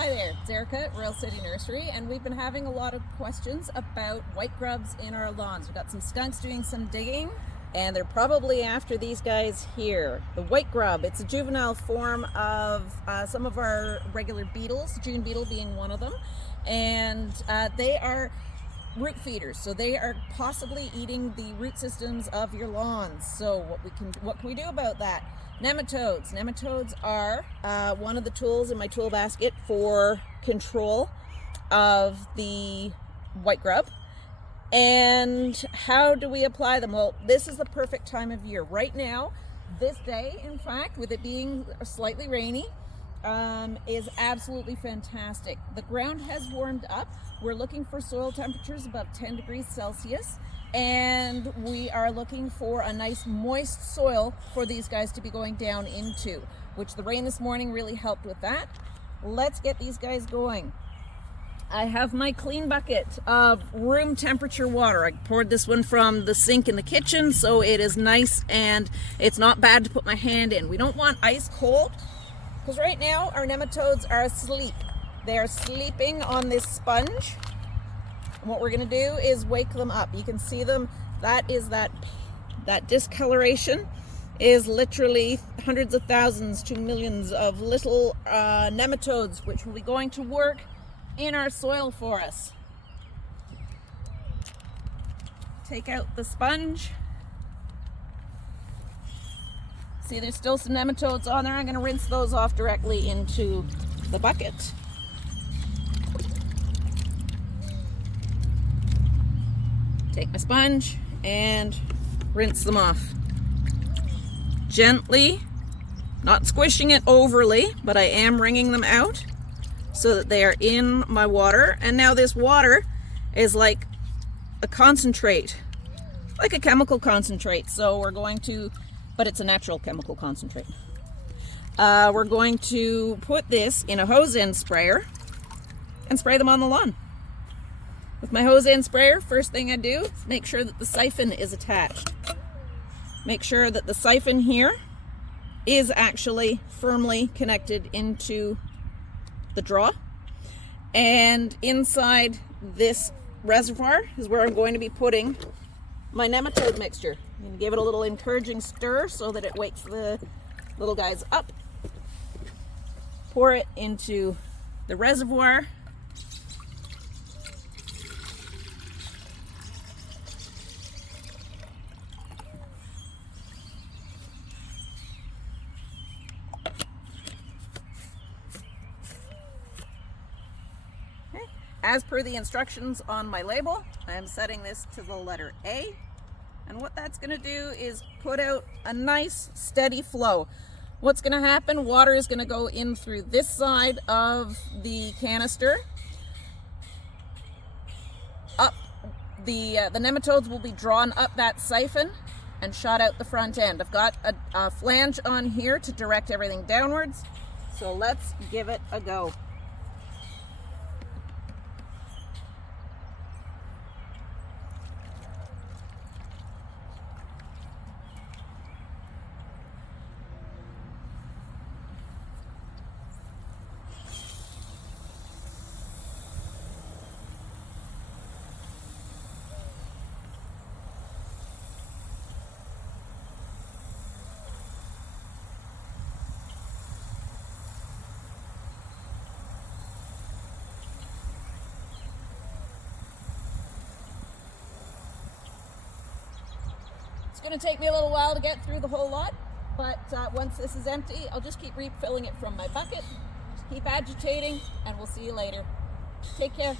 Hi there, it's Erika at Royal City Nursery, and we've been having a lot of questions about white grubs in our lawns. We've got some skunks doing some digging, and they're probably after these guys here. The white grub, it's a juvenile form of some of our regular beetles, June beetle being one of them, and they are root feeders, so they are possibly eating the root systems of your lawns. So what can we do about that? Nematodes. Nematodes are one of the tools in my tool basket for control of the white grub. And how do we apply them? Well, this is the perfect time of year. Right now, this day, in fact, with it being slightly rainy, is absolutely fantastic. The ground has warmed up. We're looking for soil temperatures above 10 degrees Celsius. And we are looking for a nice moist soil for these guys to be going down into, which the rain this morning really helped with that. Let's get these guys going. I have my clean bucket of room temperature water. I poured this one from the sink in the kitchen, so it is nice and it's not bad to put my hand in. We don't want ice cold, because right now our nematodes are asleep. They are sleeping on this sponge. And what we're going to do is wake them up. You can see them. That discoloration is literally hundreds of thousands to millions of little nematodes, which will be going to work in our soil for us. Take out the sponge. See, there's still some nematodes on there. I'm going to rinse those off directly into the bucket. Take my sponge and rinse them off. Gently, not squishing it overly, but I am wringing them out so that they are in my water. And now this water is like a concentrate, like a chemical concentrate. So we're going to, but it's a natural chemical concentrate. We're going to put this in a hose end sprayer and spray them on the lawn. With my hose end sprayer, first thing I do is make sure that the siphon is attached. Make sure that the siphon here is actually firmly connected into the draw. And inside this reservoir is where I'm going to be putting my nematode mixture. I'm going to give it a little encouraging stir so that it wakes the little guys up. Pour it into the reservoir. As per the instructions on my label, I am setting this to the letter A. And what that's going to do is put out a nice steady flow. What's going to happen? Water is going to go in through this side of the canister. Up the nematodes will be drawn up that siphon and shot out the front end. I've got a flange on here to direct everything downwards. So let's give it a go. It's going to take me a little while to get through the whole lot, but once this is empty, I'll just keep refilling it from my bucket. Just keep agitating, and we'll see you later. Take care.